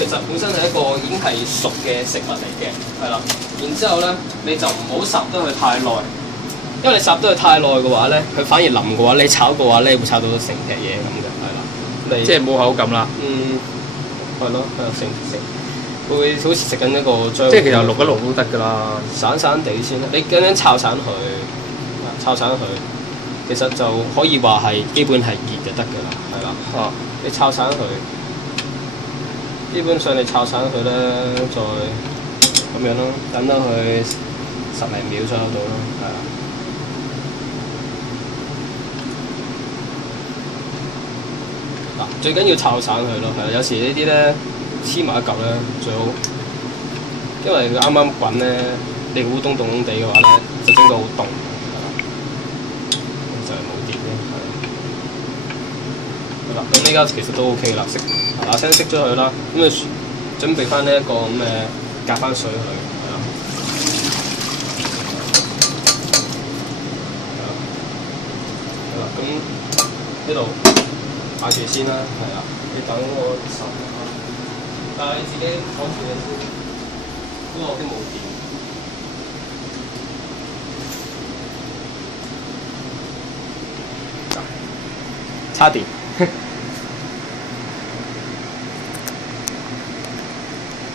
其實本身係一個已經係熟嘅食物嚟嘅，係啦。然之後咧，你就唔好烚得佢太耐，因為你烚得佢太耐嘅話咧，佢反而腍嘅話，你炒嘅話咧會炒到成隻嘢咁嘅，係啦。即係冇口感啦。係咯，會好似食緊一個漿。即係其實淥一淥都得㗎啦，散散地先啦。你咁樣炒散佢，炒散佢，其實就可以話係基本係熱就得㗎啦，係啦。你炒散佢，基本上你炒散佢咧，再咁樣咯，等得佢10零秒左右到咯，係啦。嗱，最緊要炒散佢咯，係啦。有時呢啲咧黐埋一嚿咧最好，因為佢啱啱滾咧，你烏冬凍凍地嘅話咧，就整到好凍，係啦，就係冇掂咯，係啦。好啦，咁呢家其實都 OK 啦，嗱嗱聲熄咗佢啦，咁啊準備翻呢一個咁嘅隔翻水佢，係啦。好啦，咁呢度擺住先啦，係啦，你等我10分，但係你自己講住你先，因為我啲冇電。插電。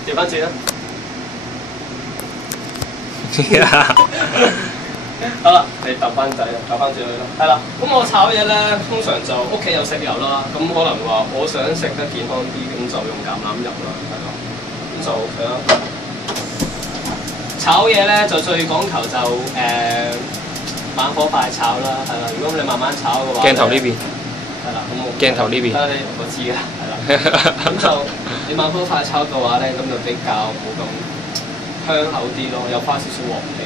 調翻轉啦。好啦，你揼翻仔啦，揼翻轉去啦。係啦，咁我炒嘢咧，通常就屋企有食油啦，咁可能話我想食得健康啲，咁就用橄欖油啦，係咯，咁就 OK 啦。炒嘢咧就最講求就慢火快炒啦，係啦。如果你慢慢炒嘅話，鏡頭呢邊。係啦，咁我鏡頭呢邊。我知㗎，係啦。咁就你慢火快炒嘅話咧，咁就比較冇咁香口啲咯，有翻少少鑊氣。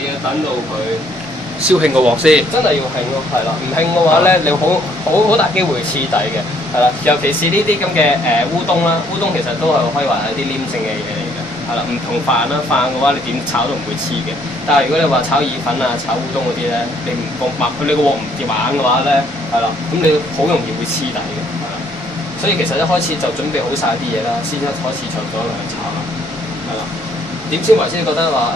你要等到佢燒興個鑊先，真係要興咯，係啦。唔興嘅話咧，你好大機會黐底嘅，係啦。尤其是呢啲咁嘅烏冬啦，烏冬其實都係可以話係啲黏性嘅嘢嚟嘅，係啦。唔同飯啦，飯嘅話你點炒都唔會黐嘅。但係如果你話炒意粉啊、炒烏冬嗰啲咧，你唔放抹佢，你個鑊唔掂硬嘅話咧，係啦，咁你好容易會黐底嘅，係啦。所以其實一開始就準備好晒啲嘢啦，先一開始上咗嚟炒啦，係啦。點先為之覺得話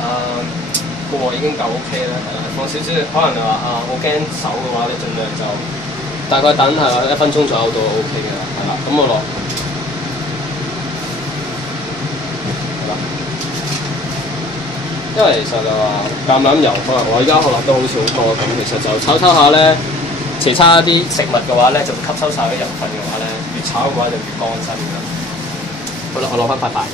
個鑊已經夠 OK 啦，係啦，放少少，可能你話好驚手嘅話，你盡量就大概等係1分鐘左右到 OK 嘅啦，係啦，咁我落，係啦，因為其實就話橄欖油，可能我而家落得好似好多咁，其實就炒下咧，其他啲食物嘅話咧，就會吸收晒啲油分嘅話咧，越炒嘅話就越乾身㗎。好啦，我攞翻塊牌。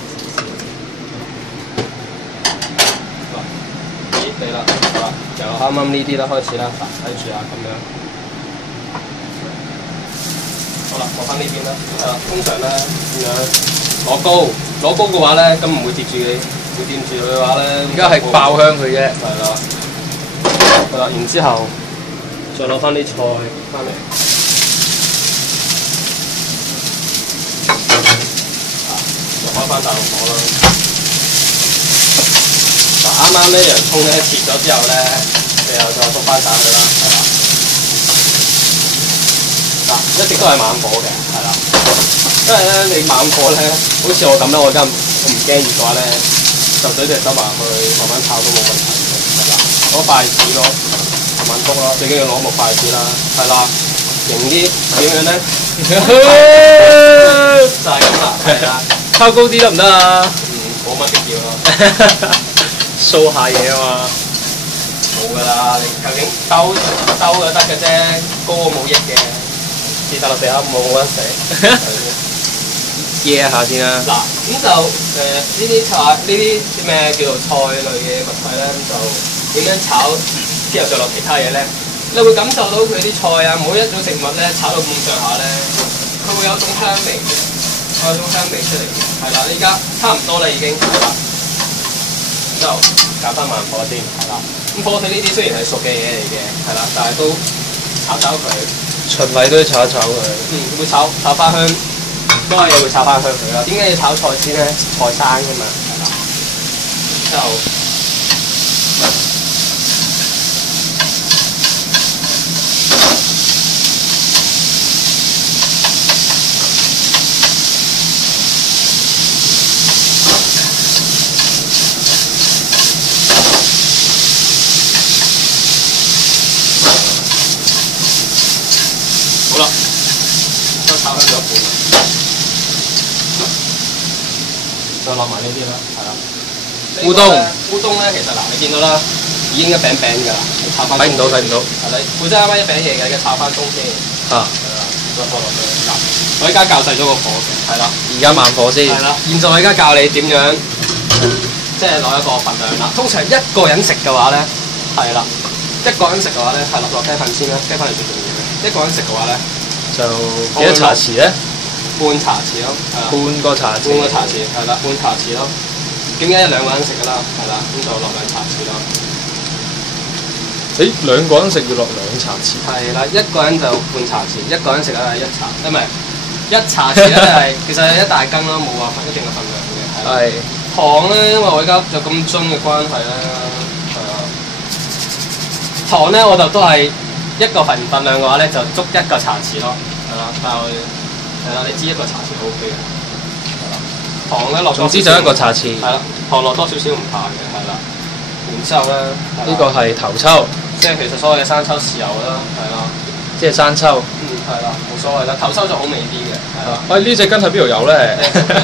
嚟啦，由啱啱呢啲啦開始啦，睇住啊咁樣。好啦，攞翻呢邊啦。係啦，通常咧咁樣攞高嘅話咧，咁唔會跌住你，會掂住佢嘅話咧，而家係爆香佢啫。係啦，係啦，然之後再攞翻啲菜翻嚟，就開翻大爐火啦。啱啱呢洋葱咧切咗之後咧，你又再篤翻曬佢啦，係啦。嗱，一直都係猛火嘅，係啦。因為咧你猛火咧，好似我咁啦，我而家我唔驚熱嘅話咧，就懟隻手埋去慢慢炒都冇問題嘅，係啦。攞筷子咯，慢慢篤咯，最緊要攞木筷子啦，係啦。型啲點樣咧？就係咁啦，係啦。抄高啲得唔得啊？冇乜必要咯。掃下嘢啊嘛，冇㗎啦，你究竟兜就得嘅啫，高冇益嘅，跌晒落地下冇得食。椰一下先啦。嗱，咁就呢啲菜，呢啲咩叫做菜類嘅物體咧，就點樣炒之後再落其他嘢咧？你會感受到佢啲菜啊，每一種食物咧炒到咁上下咧，佢會有種香味嘅，有種香味出嚟嘅。係啦，你而家差唔多啦已經，係啦。之後搞翻慢火先，係啦。咁火腿呢啲雖然係熟嘅嘢嚟嘅，係啦，但係都炒佢。循例都要炒一炒佢。會炒翻香，所有嘢會炒翻香佢啦。點解要炒菜先咧？菜生㗎嘛，係啦。之後炒香咗一半啦，再落埋呢啲啦，係啦。烏冬烏冬咧，其實嗱，你見到啦，已經一餅餅㗎啦，你炒翻。睇唔到睇唔到。係啦，本身啱啱一餅嘢嘅，而家炒翻鬆先。啊！係啦，再放落去嗱，我而家較細咗個火嘅，係啦。而家慢火先。係啦，現在我而家教你點樣，即係攞一個份量啦。通常一個人食嘅話咧，係啦，一個人食嘅話咧，係落雞粉先啦，雞粉係最重要嘅。一個人食嘅話咧，就幾多茶匙咧？半茶匙咯，係啦。半個茶匙。半個茶匙係啦，半茶匙咯。點解一兩個人食㗎啦？係啦，咁就落2茶匙咯。誒，兩個人食要落2茶匙。係啦，一個人就半茶匙，一個人食咧係1茶，唔係1茶匙咧係其實係1大羹咯，冇話一定嘅份量嘅。係。糖咧，因為我而家就咁樽嘅關係咧，係啊。糖咧我就都係一個份量嘅話咧，就足1個茶匙咯，係啦。但係係啦，你知1個茶匙 O K 嘅。糖咧落，總之就1個茶匙。係啦，糖落多少少唔怕嘅，係啦。然之後咧，呢個係頭抽，即係其實所謂嘅生抽豉油啦，係啦。即係生抽。係啦，冇所謂啦。頭抽就好味啲嘅，係啦。喂，呢隻羹喺邊度有咧？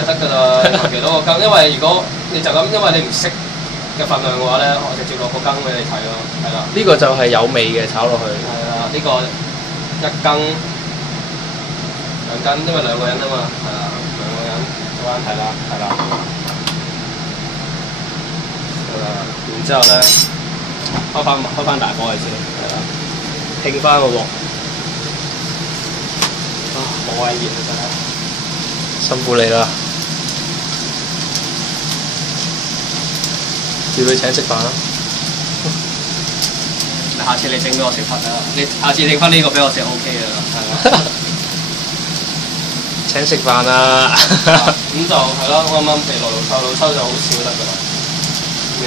得㗎啦，求其攞個羹，因為如果你就咁，因為你唔識嘅份量嘅話咧，我直接攞個羹俾你睇咯，係啦。呢個就係有味嘅炒落去。係啦，呢個1羹2羹，因為2個人啊嘛，係啦，2個人啱啱睇啦，係啦。係啦，然之後咧，開翻大火佢先，係啦，興翻個鑊。啊，好鬼熱啊真係！辛苦你啦，叫佢請食飯啦。下次你整俾我食翻啦，你下次整翻呢個俾我食 OK 㗎啦，係啦。請食飯啊！咁就係咯，啱啱嚟落老抽就好少得㗎啦，咁樣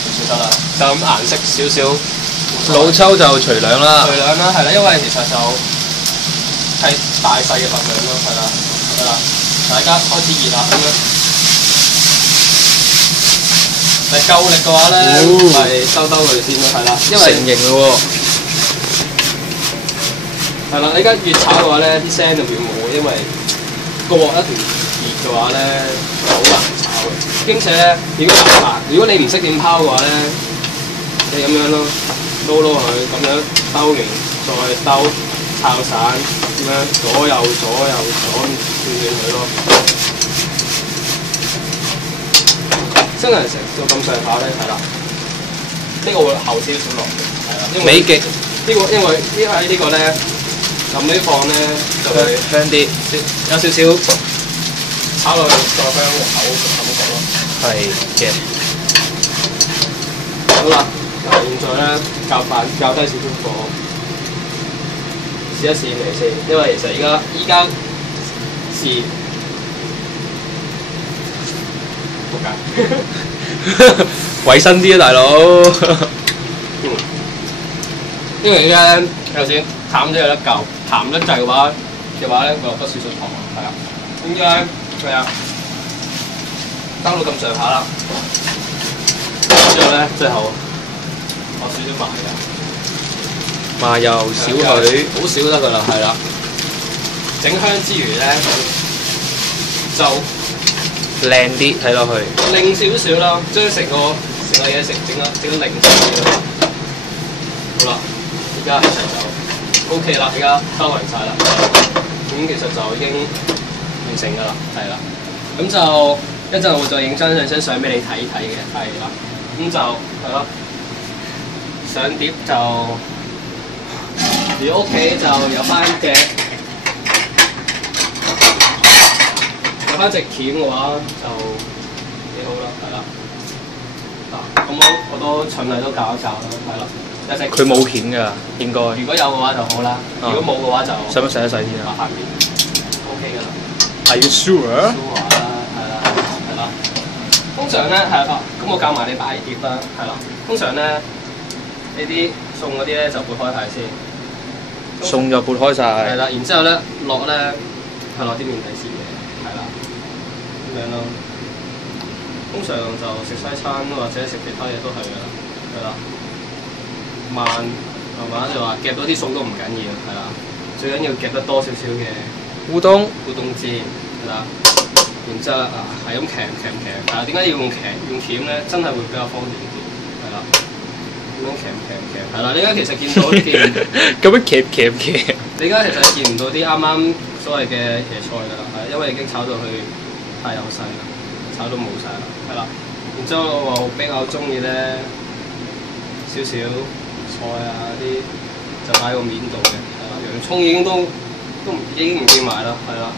少少得啦，就咁顏色少少。老抽就隨量啦。隨量啦，係啦，因為其實就係大細嘅份量咯，係啦，係啦，大家開始熱啦咁樣。但係夠力嘅話咧，咪收佢先咯，係啦，因為成型咯喎。係啦，你而家越炒嘅話咧，啲聲就越冇，因為個鑊一條熱嘅話咧，好難炒嘅。兼且咧，如果你唔識點拋嘅話咧，你咁樣咯，撈佢咁樣兜完再兜，炒散咁樣左右轉佢咯。真係食到咁上下咧，係啦，呢個會後少少落嘅，係啦。美極呢個因為呢個咧。咁呢放咧就會香啲，有少少炒落去再香口嘅感覺咯。係嘅。好啦，嗱，現在咧較低少少火，試一試味先，因為其實依家試冇計，衞生啲啊，大佬。因為而家有時淡咗有得夠，鹹得滯嘅話咧，會落多少少糖，係啦。點解？係啊，兜到咁上下啦。之後咧，最後落少少麻油。麻油少許，好少得㗎啦，係啦。整香之餘咧，就靚啲睇落去。靚少少啦，將成個嘢食整得靚少少。好啦。而家其實就 OK 啦，而家收勻晒啦，咁其實就已經完成㗎啦，係啦，咁就一陣我會再影張相俾你睇睇嘅，係啦，咁就係咯，上碟就如果屋企就有翻隻鉗嘅話就幾好啦，係啦，嗱咁我都循例都教一教啦，係啦。佢冇鉗㗎，應該。如果有嘅話就好啦，如果冇嘅話就使唔使洗一洗先啊？下邊 OK 㗎啦。Are you sure？ sure 啦，係啦。通常咧係啦，咁我教埋你擺碟啦，係啦。通常咧呢啲餸嗰啲咧就撥開晒先。餸就撥開晒。係啦，然之後咧落咧係落啲麵皮先嘅，係啦，咁樣咯。通常就食西餐或者食其他嘢都係㗎啦，係啦。慢慢就話夾到啲餸都唔緊要，係啦，最緊要夾得多少少嘅烏冬烏冬尖，係啦。然之後係咁鉗，係啦。點解要用鉗咧？真係會比較方便啲，係啦。咁樣鉗，係啦。你而家其實見到咁樣夾。你而家其實見唔到啲啱啱所謂嘅椰菜㗎啦，係因為已經炒到去太幼細啦，炒到冇晒啦，係啦。然之後我比較中意咧少少菜啊啲，就擺個面度嘅，係啦。洋葱已經唔見埋啦，係啦，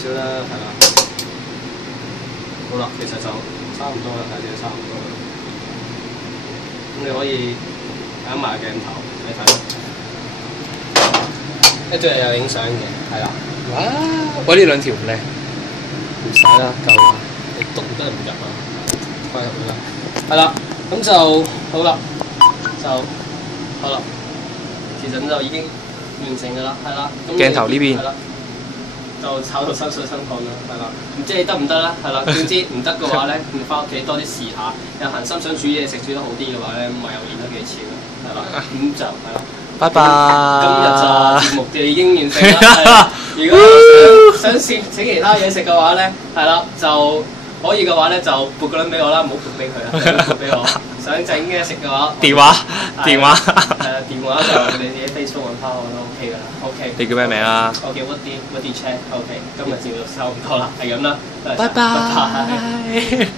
少少啦，係啦。好啦，其實就差唔多啦，大致差唔多啦。咁你可以揀埋鏡頭，你睇啦。一對又有影相嘅，係啦。哇！喂，呢兩條唔靚。唔使啦，夠啦。你讀都係唔入啊，歸入去啦。係啦，咁就好啦，好啦。其實就已經完成㗎啦，係啦。鏡頭呢邊。係啦。就炒到身水身汗啦，係啦，唔知你得唔得啦，係啦，總之唔得嘅話咧，咁翻屋企多啲試下，有閒心想煮嘢食煮得好啲嘅話咧，咁咪又練得幾次啦，係啦，咁就係啦。拜拜。今日就節目就已經完成啦，係啦。如果想試整其他嘢食嘅話咧，係啦，就可以嘅話咧就撥個輪俾我啦，唔好撥俾佢啦，撥俾我。想整嘅食嘅話，電話。電話就你自己 Facebook 揾翻我都 OK 㗎啦 ，OK。你叫咩名啊？我叫 Woody Chan，OK。今日節目就差唔多啦，係咁啦。拜拜。